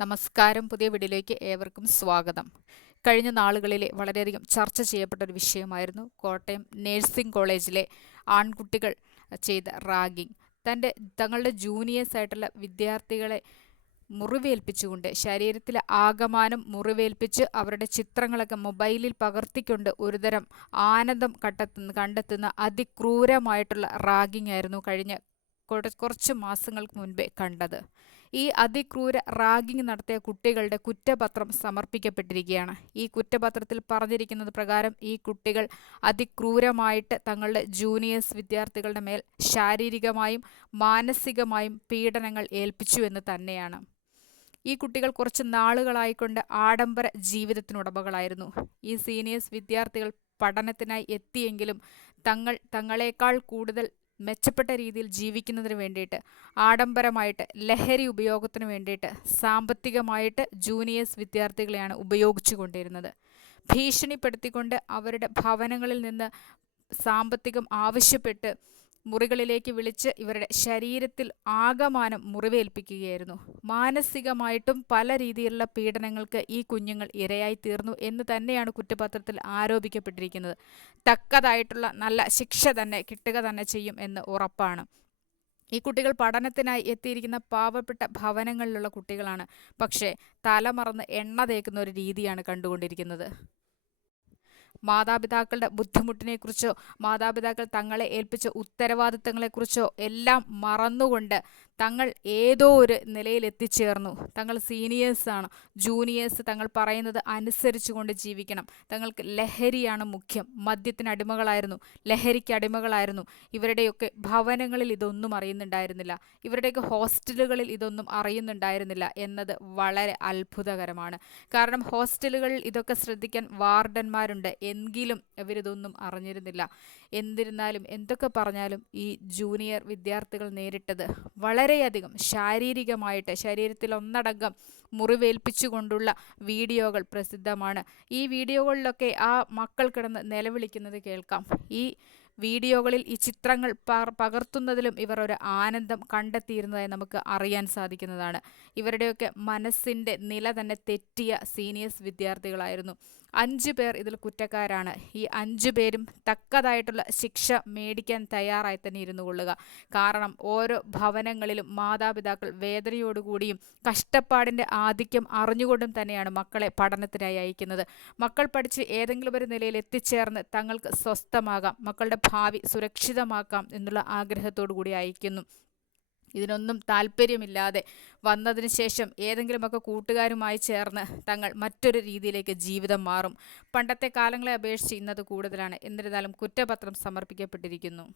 നമസ്കാരം പുതിയ വീഡിയോയിലേക്ക് ഏവർക്കും സ്വാഗതം. കഴിഞ്ഞ നാളുകളിലെ വളരെയധികം ചർച്ച ചെയ്യപ്പെട്ട ഒരു വിഷയമായിരുന്നു കോട്ടയം നേഴ്സിംഗ് കോളേജിലെ ആൺകുട്ടികൾ ചെയ്ത റാഗിങ് തന്റെ തങ്ങളുടെ ജൂനിയേഴ്സ് ആയിട്ടുള്ള വിദ്യാർത്ഥികളെ മുറിവേൽപ്പിച്ചുകൊണ്ട് ശരീരത്തിലെ ആകമാനം മുറിവേൽപ്പിച്ച് അവരുടെ ചിത്രങ്ങളൊക്കെ മൊബൈലിൽ പകർത്തിക്കൊണ്ട് ഒരുതരം ആനന്ദം കണ്ടെത്തുന്ന കണ്ടെത്തുന്ന അതിക്രൂരമായിട്ടുള്ള റാഗിങ് ആയിരുന്നു കഴിഞ്ഞ കുറച്ച് മാസങ്ങൾക്ക് മുൻപേ കണ്ടത്. ഈ അതിക്രൂര റാഗിംഗ് നടത്തിയ കുട്ടികളുടെ കുറ്റപത്രം സമർപ്പിക്കപ്പെട്ടിരിക്കുകയാണ്. ഈ കുറ്റപത്രത്തിൽ പറഞ്ഞിരിക്കുന്നത് പ്രകാരം ഈ കുട്ടികൾ അതിക്രൂരമായിട്ട് തങ്ങളുടെ ജൂനിയേഴ്സ് വിദ്യാർത്ഥികളുടെ മേൽ ശാരീരികമായും മാനസികമായും പീഡനങ്ങൾ ഏൽപ്പിച്ചു എന്ന് തന്നെയാണ്. ഈ കുട്ടികൾ കുറച്ച് നാളുകളായിക്കൊണ്ട് ആഡംബര ജീവിതത്തിനുടമകളായിരുന്നു. ഈ സീനിയേഴ്സ് വിദ്യാർത്ഥികൾ പഠനത്തിനായി എത്തിയെങ്കിലും തങ്ങൾ തങ്ങളെക്കാൾ കൂടുതൽ മെച്ചപ്പെട്ട രീതിയിൽ ജീവിക്കുന്നതിന് വേണ്ടിയിട്ട് ആഡംബരമായിട്ട് ലഹരി ഉപയോഗത്തിന് വേണ്ടിയിട്ട് സാമ്പത്തികമായിട്ട് ജൂനിയേഴ്സ് വിദ്യാർത്ഥികളെയാണ് ഉപയോഗിച്ചു കൊണ്ടിരുന്നത്. ഭീഷണിപ്പെടുത്തിക്കൊണ്ട് അവരുടെ ഭവനങ്ങളിൽ നിന്ന് സാമ്പത്തികം ആവശ്യപ്പെട്ട് മുറികളിലേക്ക് വിളിച്ച് ഇവരുടെ ശരീരത്തിൽ ആകമാനം മുറിവേൽപ്പിക്കുകയായിരുന്നു. മാനസികമായിട്ടും പല രീതിയിലുള്ള പീഡനങ്ങൾക്ക് ഈ കുഞ്ഞുങ്ങൾ ഇരയായി തീർന്നു എന്ന് തന്നെയാണ് കുറ്റപത്രത്തിൽ ആരോപിക്കപ്പെട്ടിരിക്കുന്നത്. തക്കതായിട്ടുള്ള നല്ല ശിക്ഷ തന്നെ കിട്ടുക തന്നെ ചെയ്യും എന്ന് ഉറപ്പാണ്. ഈ കുട്ടികൾ പഠനത്തിനായി എത്തിയിരിക്കുന്ന പാവപ്പെട്ട ഭവനങ്ങളിലുള്ള കുട്ടികളാണ്. പക്ഷേ തലമറന്ന് എണ്ണ തേക്കുന്ന ഒരു രീതിയാണ് കണ്ടുകൊണ്ടിരിക്കുന്നത്. മാതാപിതാക്കളുടെ ബുദ്ധിമുട്ടിനെക്കുറിച്ചോ മാതാപിതാക്കൾ തങ്ങളെ ഏൽപ്പിച്ച ഉത്തരവാദിത്തങ്ങളെക്കുറിച്ചോ എല്ലാം മറന്നുകൊണ്ട് തങ്ങൾ ഏതോ ഒരു നിലയിൽ എത്തിച്ചേർന്നു. തങ്ങൾ സീനിയേഴ്സാണ് ജൂനിയേഴ്സ് തങ്ങൾ പറയുന്നത് അനുസരിച്ചുകൊണ്ട് ജീവിക്കണം. തങ്ങൾക്ക് ലഹരിയാണ് മുഖ്യം. മദ്യത്തിന് അടിമകളായിരുന്നു. ലഹരിക്ക് അടിമകളായിരുന്നു. ഇവരുടെയൊക്കെ ഭവനങ്ങളിൽ ഇതൊന്നും അറിയുന്നുണ്ടായിരുന്നില്ല. ഇവരുടെയൊക്കെ ഹോസ്റ്റലുകളിൽ ഇതൊന്നും അറിയുന്നുണ്ടായിരുന്നില്ല എന്നത് വളരെ അത്ഭുതകരമാണ്. കാരണം ഹോസ്റ്റലുകളിൽ ഇതൊക്കെ ശ്രദ്ധിക്കാൻ വാർഡന്മാരുണ്ട്. എങ്കിലും ഇവരിതൊന്നും അറിഞ്ഞിരുന്നില്ല. എന്നിരുന്നാലും എന്തൊക്കെ പറഞ്ഞാലും ഈ ജൂനിയർ വിദ്യാർത്ഥികൾ നേരിട്ടത് വളരെയധികം ശാരീരികമായിട്ട് ശരീരത്തിൽ ഒന്നടങ്കം മുറിവേൽപ്പിച്ചുകൊണ്ടുള്ള വീഡിയോകൾ പ്രസിദ്ധമാണ്. ഈ വീഡിയോകളിലൊക്കെ ആ മക്കൾ കിടന്ന് നിലവിളിക്കുന്നത് കേൾക്കാം. ഈ വീഡിയോകളിൽ ഈ ചിത്രങ്ങൾ പകർത്തുന്നതിലും ഇവർ ഒരു ആനന്ദം കണ്ടെത്തിയിരുന്നതായി നമുക്ക് അറിയാൻ സാധിക്കുന്നതാണ്. ഇവരുടെയൊക്കെ മനസ്സിന്റെ നില തന്നെ തെറ്റിയ സീനിയേഴ്സ് വിദ്യാർത്ഥികളായിരുന്നു. അഞ്ച് പേർ ഇതിൽ കുറ്റക്കാരാണ്. ഈ അഞ്ചു പേരും തക്കതായിട്ടുള്ള ശിക്ഷ മേടിക്കാൻ തയ്യാറായി തന്നെ ഇരുന്നു കൊള്ളുക. കാരണം ഓരോ ഭവനങ്ങളിലും മാതാപിതാക്കൾ വേദനയോടുകൂടിയും കഷ്ടപ്പാടിന്റെ ആധിക്യം അറിഞ്ഞുകൊണ്ടും തന്നെയാണ് മക്കളെ പഠനത്തിനായി അയക്കുന്നത്. മക്കൾ പഠിച്ച് ഏതെങ്കിലും ഒരു നിലയിൽ എത്തിച്ചേർന്ന് തങ്ങൾക്ക് സ്വസ്ഥമാകാം. മക്കളുടെ ഭാവി സുരക്ഷിതമാക്കാം എന്നുള്ള ആഗ്രഹത്തോടു കൂടി അയക്കുന്നു ഇതിനൊന്നും താല്പര്യമില്ലാതെ വന്നതിന് ശേഷം ഏതെങ്കിലുമൊക്കെ കൂട്ടുകാരുമായി ചേർന്ന് തങ്ങൾ മറ്റൊരു രീതിയിലേക്ക് ജീവിതം മാറും. പണ്ടത്തെ കാലങ്ങളെ അപേക്ഷിച്ച് ഇന്നത് കൂടുതലാണ്. എന്നിരുന്നാലും കുറ്റപത്രം സമർപ്പിക്കപ്പെട്ടിരിക്കുന്നു.